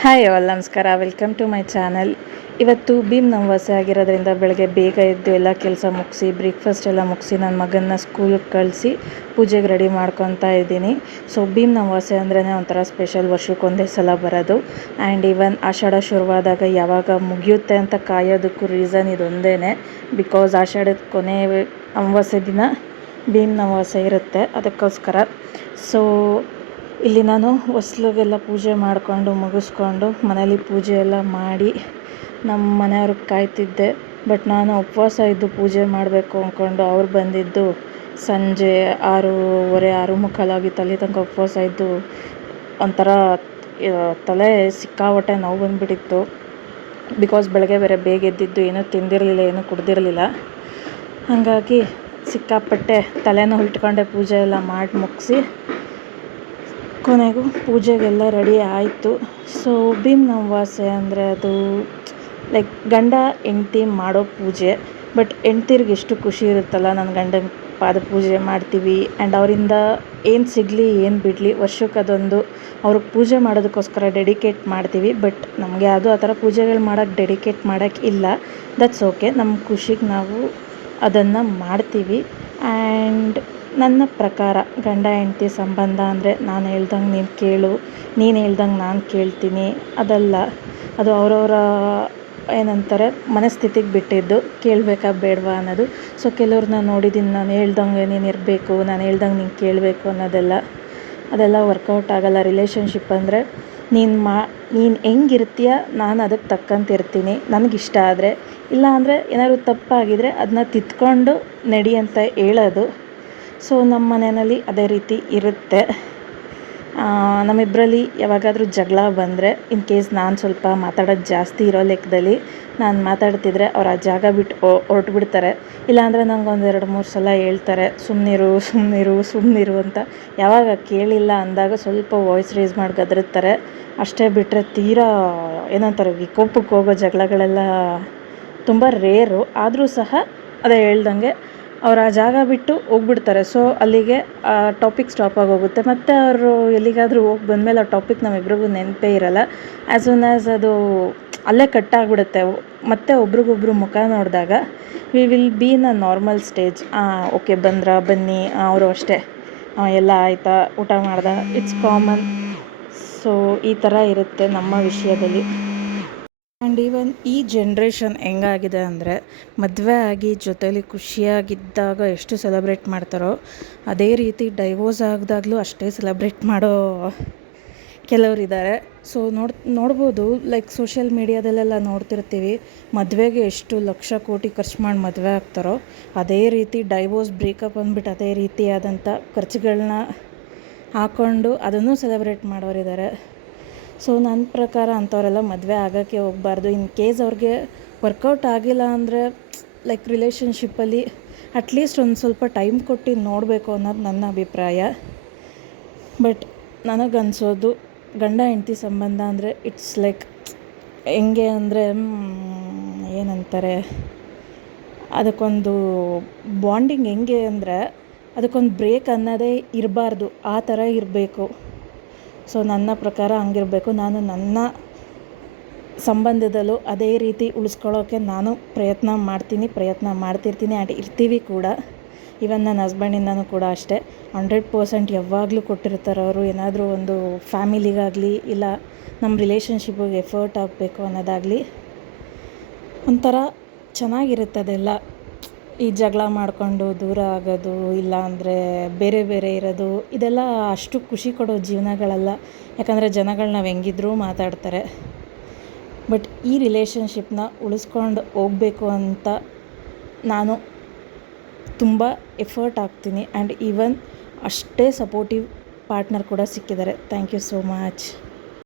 Hi all ನಮಸ್ಕಾರ, welcome to my channel. ಇವತ್ತು ಭೀಮ್ ನವವಾಸೆ ಆಗಿರೋದ್ರಿಂದ ಬೆಳಗ್ಗೆ ಬೇಗ ಎದ್ದು ಎಲ್ಲ ಕೆಲಸ ಮುಗಿಸಿ ಬ್ರೇಕ್ಫಾಸ್ಟ್ ಎಲ್ಲ ಮುಗಿಸಿ ನನ್ನ ಮಗನ್ನ ಸ್ಕೂಲಿಗೆ ಕಳಿಸಿ ಪೂಜೆಗೆ ರೆಡಿ ಮಾಡ್ಕೊತಾ ಇದ್ದೀನಿ. ಸೊ ಭೀಮ್ ನವವಾಸೆ ಅಂದ್ರೇ ಒಂಥರ ಸ್ಪೆಷಲ್, ವರ್ಷಕ್ಕೊಂದೇ ಸಲ ಬರೋದು. ಆ್ಯಂಡ್ ಈವನ್ ಆಷಾಢ ಶುರುವಾದಾಗ ಯಾವಾಗ ಮುಗಿಯುತ್ತೆ ಅಂತ ಕಾಯೋದಕ್ಕೂ ರೀಸನ್ ಇದೊಂದೇ, ಬಿಕಾಸ್ ಆಷಾಢದ ಕೊನೆ ಅಮಾವಾಸ್ಯೆ ದಿನ ಭೀಮ್ ನವವಾಸೆ ಇರುತ್ತೆ, ಅದಕ್ಕೋಸ್ಕರ. ಸೊ ಇಲ್ಲಿ ನಾನು ಹೊಸ್ಲಿಗೆಲ್ಲ ಪೂಜೆ ಮಾಡಿಕೊಂಡು ಮುಗಿಸ್ಕೊಂಡು ಮನೇಲಿ ಪೂಜೆ ಎಲ್ಲ ಮಾಡಿ ನಮ್ಮ ಮನೆಯವ್ರಿಗೆ ಕಾಯ್ತಿದ್ದೆ. ಬಟ್ ನಾನು ಉಪವಾಸ ಇದ್ದು ಪೂಜೆ ಮಾಡಬೇಕು ಅಂದ್ಕೊಂಡು ಅವ್ರು ಬಂದಿದ್ದು ಸಂಜೆ 6:30 6:45 ಅಲ್ಲಿ ತನಕ ಉಪವಾಸ ಇದ್ದು ಒಂಥರ ತಲೆ ಸಿಕ್ಕಾಪಟ್ಟೆ ನೋವು ಬಂದುಬಿಟ್ಟಿತ್ತು. ಬಿಕಾಸ್ ಬೆಳಗ್ಗೆ ಬೇರೆ ಬೇಗ ಎದ್ದಿದ್ದು, ಏನೂ ತಿಂದಿರಲಿಲ್ಲ, ಏನೂ ಕುಡ್ದಿರಲಿಲ್ಲ. ಹಾಗಾಗಿ ಸಿಕ್ಕಾಪಟ್ಟೆ ತಲೆನೋವು ಇಟ್ಕೊಂಡೆ ಪೂಜೆ ಎಲ್ಲ ಮಾಡಿ ಮುಗಿಸಿ ಕೊನೆಗೂ ಪೂಜೆಗೆಲ್ಲ ರೆಡಿ ಆಯಿತು. ಸೊ ಭೀಮ್ ನವವಾಸೆ ಅಂದರೆ ಅದು ಲೈಕ್ ಗಂಡ ಹೆಂಡ್ತಿ ಮಾಡೋ ಪೂಜೆ. ಬಟ್ ಹೆಂಡ್ತಿರ್ಗೆ ಎಷ್ಟು ಖುಷಿ ಇರುತ್ತಲ್ಲ, ನನ್ನ ಗಂಡನ ಪಾದ ಪೂಜೆ ಮಾಡ್ತೀವಿ ಆ್ಯಂಡ್ ಅವರಿಂದ ಏನು ಸಿಗಲಿ ಏನು ಬಿಡಲಿ, ವರ್ಷಕ್ಕೆ ಅದೊಂದು ಅವ್ರಿಗೆ ಪೂಜೆ ಮಾಡೋದಕ್ಕೋಸ್ಕರ ಡೆಡಿಕೇಟ್ ಮಾಡ್ತೀವಿ. ಬಟ್ ನಮಗೆ ಅದು ಆ ಥರ ಪೂಜೆಗಳು ಮಾಡೋಕ್ಕೆ ಡೆಡಿಕೇಟ್ ಮಾಡೋಕ್ಕೆ ಇಲ್ಲ, ದಟ್ಸ್ ಓಕೆ. ನಮ್ಮ ಖುಷಿಗೆ ನಾವು ಅದನ್ನು ಮಾಡ್ತೀವಿ. ಆ್ಯಂಡ್ ನನ್ನ ಪ್ರಕಾರ ಗಂಡ ಹೆಂಡ್ತಿ ಸಂಬಂಧ ಅಂದರೆ ನಾನು ಹೇಳ್ದಂಗೆ ನೀನು ಕೇಳು, ನೀನು ಹೇಳ್ದಂಗೆ ನಾನು ಕೇಳ್ತೀನಿ, ಅದಲ್ಲ. ಅದು ಅವರವರ ಏನಂತಾರೆ ಮನಸ್ಥಿತಿಗೆ ಬಿಟ್ಟಿದ್ದು, ಕೇಳಬೇಕಾ ಬೇಡವಾ ಅನ್ನೋದು. ಸೊ ಕೆಲವ್ರನ್ನ ನೋಡಿದ್ದೀನಿ, ನಾನು ಹೇಳ್ದಂಗೆ ನೀನು ಇರಬೇಕು, ನಾನು ಹೇಳ್ದಂಗೆ ನೀನು ಕೇಳಬೇಕು ಅನ್ನೋದೆಲ್ಲ, ಅದೆಲ್ಲ ವರ್ಕೌಟ್ ಆಗೋಲ್ಲ. ರಿಲೇಷನ್ಶಿಪ್ ಅಂದರೆ ನೀನು ಹೆಂಗಿರ್ತೀಯ ನಾನು ಅದಕ್ಕೆ ತಕ್ಕಂತ ಇರ್ತೀನಿ, ನನಗಿಷ್ಟ ಆದರೆ. ಇಲ್ಲ ಅಂದರೆ ಏನಾದ್ರು ತಪ್ಪಾಗಿದ್ದರೆ ಅದನ್ನ ತಿದ್ಕೊಂಡು ನಡಿ ಅಂತ ಹೇಳೋದು. ಸೊ ನಮ್ಮ ಮನೆಯಲ್ಲಿ ಅದೇ ರೀತಿ ಇರುತ್ತೆ. ನಮ್ಮಿಬ್ಬರಲ್ಲಿ ಯಾವಾಗಾದರೂ ಜಗಳ ಬಂದರೆ, ಇನ್ ಕೇಸ್ ನಾನು ಸ್ವಲ್ಪ ಮಾತಾಡೋದು ಜಾಸ್ತಿ ಇರೋ ಲೆಕ್ಕದಲ್ಲಿ ನಾನು ಮಾತಾಡ್ತಿದ್ರೆ ಅವ್ರು ಆ ಜಾಗ ಬಿಟ್ಟು ಹೊರಟುಬಿಡ್ತಾರೆ. ಇಲ್ಲಾಂದರೆ ನಂಗೆ 1-2-3 ಸಲ ಹೇಳ್ತಾರೆ, ಸುಮ್ಮನಿರು ಸುಮ್ಮನಿರು ಸುಮ್ಮನಿರು ಅಂತ. ಯಾವಾಗ ಕೇಳಿಲ್ಲ ಅಂದಾಗ ಸ್ವಲ್ಪ ವಾಯ್ಸ್ ರೇಸ್ ಮಾಡಿ ಗದರುತ್ತಾರೆ. ಅಷ್ಟೇ ಬಿಟ್ಟರೆ ತೀರಾ ಏನಂತಾರೆ ವಿಕೋಪಕ್ಕೆ ಹೋಗೋ ಜಗಳಗಳೆಲ್ಲ ತುಂಬ ರೇರು. ಆದರೂ ಸಹ ಅದೇ ಹೇಳ್ದಂಗೆ ಅವ್ರು ಆ ಜಾಗ ಬಿಟ್ಟು ಹೋಗ್ಬಿಡ್ತಾರೆ. ಸೊ ಅಲ್ಲಿಗೆ ಆ ಟಾಪಿಕ್ ಸ್ಟಾಪ್ ಆಗೋಗುತ್ತೆ. ಮತ್ತು ಅವರು ಎಲ್ಲಿಗಾದರೂ ಹೋಗಿ ಬಂದಮೇಲೆ ಆ ಟಾಪಿಕ್ ನಮ್ಮಿಬ್ರಿಗೂ ನೆನಪೇ ಇರೋಲ್ಲ. ಆ್ಯಸ್ ಸೂನ್ ಆ್ಯಸ್ ಅದು ಅಲ್ಲೇ ಕಟ್ಟಾಗ್ಬಿಡುತ್ತೆ. ಮತ್ತು ಒಬ್ರಿಗೊಬ್ರು ಮುಖ ನೋಡಿದಾಗ we will be in a normal stage. Okay ಬಂದ್ರಾ, ಬನ್ನಿ, ಅವರು ಅಷ್ಟೇ, ಎಲ್ಲ ಆಯಿತಾ, ಊಟ ಮಾಡ್ದೆ, ಇಟ್ಸ್ ಕಾಮನ್. ಸೊ ಈ ಥರ ಇರುತ್ತೆ ನಮ್ಮ ವಿಷಯದಲ್ಲಿ. ಆ್ಯಂಡ್ ಈವನ್ ಈ ಜನ್ರೇಷನ್ ಹೆಂಗಾಗಿದೆ ಅಂದರೆ, ಮದುವೆ ಆಗಿ ಜೊತೇಲಿ ಖುಷಿಯಾಗಿದ್ದಾಗ ಎಷ್ಟು ಸೆಲೆಬ್ರೇಟ್ ಮಾಡ್ತಾರೋ ಅದೇ ರೀತಿ ಡೈವೋರ್ಸ್ ಆಗಿದಾಗಲೂ ಅಷ್ಟೇ ಸೆಲೆಬ್ರೇಟ್ ಮಾಡೋ ಕೆಲವರಿದ್ದಾರೆ. ಸೊ ನೋಡ್ಬೋದು, ಲೈಕ್ ಸೋಷಿಯಲ್ ಮೀಡಿಯಾದಲ್ಲೆಲ್ಲ ನೋಡ್ತಿರ್ತೀವಿ, ಮದುವೆಗೆ ಎಷ್ಟು ಲಕ್ಷ ಕೋಟಿ ಖರ್ಚು ಮಾಡಿ ಮದುವೆ ಆಗ್ತಾರೋ ಅದೇ ರೀತಿ ಡೈವೋರ್ಸ್ ಬ್ರೇಕಪ್ ಅಂದ್ಬಿಟ್ಟು ಅದೇ ರೀತಿಯಾದಂಥ ಖರ್ಚುಗಳನ್ನ ಹಾಕ್ಕೊಂಡು ಅದನ್ನು ಸೆಲೆಬ್ರೇಟ್ ಮಾಡೋರಿದ್ದಾರೆ. ಸೊ ನನ್ನ ಪ್ರಕಾರ ಅಂಥವರೆಲ್ಲ ಮದುವೆ ಆಗೋಕ್ಕೆ ಹೋಗಬಾರ್ದು. ಇನ್ ಕೇಸ್ ಅವ್ರಿಗೆ ವರ್ಕೌಟ್ ಆಗಿಲ್ಲ ಅಂದರೆ ಲೈಕ್ ರಿಲೇಷನ್ಶಿಪ್ಪಲ್ಲಿ ಅಟ್ಲೀಸ್ಟ್ ಒಂದು ಸ್ವಲ್ಪ ಟೈಮ್ ಕೊಟ್ಟು ನೋಡಬೇಕು ಅನ್ನೋದು ನನ್ನ ಅಭಿಪ್ರಾಯ. ಬಟ್ ನನಗನ್ಸೋದು ಗಂಡ ಹೆಂಡ್ತಿ ಸಂಬಂಧ ಅಂದರೆ ಇಟ್ಸ್ ಲೈಕ್ ಹೆಂಗೆ ಅಂದರೆ ಏನಂತಾರೆ, ಅದಕ್ಕೊಂದು ಬಾಂಡಿಂಗ್ ಹೆಂಗೆ ಅಂದರೆ ಅದಕ್ಕೊಂದು ಬ್ರೇಕ್ ಅನ್ನೋದೇ ಇರಬಾರ್ದು, ಆ ಥರ ಇರಬೇಕು. ಸೊ ನನ್ನ ಪ್ರಕಾರ ಹಂಗಿರಬೇಕು. ನಾನು ನನ್ನ ಸಂಬಂಧದಲ್ಲೂ ಅದೇ ರೀತಿ ಉಳಿಸ್ಕೊಳ್ಳೋಕ್ಕೆ ನಾನು ಪ್ರಯತ್ನ ಮಾಡ್ತಿರ್ತೀನಿ ಆ್ಯಂಡ್ ಇರ್ತೀವಿ ಕೂಡ. ಈವನ್ ನನ್ನ ಹಸ್ಬೆಂಡಿಂದನೂ ಕೂಡ ಅಷ್ಟೇ 100% ಯಾವಾಗಲೂ ಕೊಟ್ಟಿರ್ತಾರೆ ಅವರು. ಏನಾದರೂ ಒಂದು ಫ್ಯಾಮಿಲಿಗಾಗಲಿ ಇಲ್ಲ ನಮ್ಮ ರಿಲೇಷನ್ಶಿಪ್ಪಿಗೆ ಎಫರ್ಟ್ ಆಗಬೇಕು ಅನ್ನೋದಾಗಲಿ ಒಂಥರ ಚೆನ್ನಾಗಿರುತ್ತೆ ಅದೆಲ್ಲ. ಈ ಜಗಳ ಮಾಡಿಕೊಂಡು ದೂರ ಆಗೋದು, ಇಲ್ಲ ಅಂದರೆ ಬೇರೆ ಬೇರೆ ಇರೋದು, ಇದೆಲ್ಲ ಅಷ್ಟು ಖುಷಿ ಕೊಡೋ ಜೀವನಗಳಲ್ಲ. ಯಾಕಂದರೆ ಜನಗಳು ನಾವು ಹೆಂಗಿದ್ರೂ ಮಾತಾಡ್ತಾರೆ. ಬಟ್ ಈ ರಿಲೇಷನ್ಶಿಪ್ನ ಉಳಿಸ್ಕೊಂಡು ಹೋಗಬೇಕು ಅಂತ ನಾನು ತುಂಬ ಎಫರ್ಟ್ ಹಾಕ್ತೀನಿ. ಆ್ಯಂಡ್ ಈವನ್ ಅಷ್ಟೇ ಸಪೋರ್ಟಿವ್ ಪಾರ್ಟ್ನರ್ ಕೂಡ ಸಿಕ್ಕಿದ್ದಾರೆ. Thank you so much.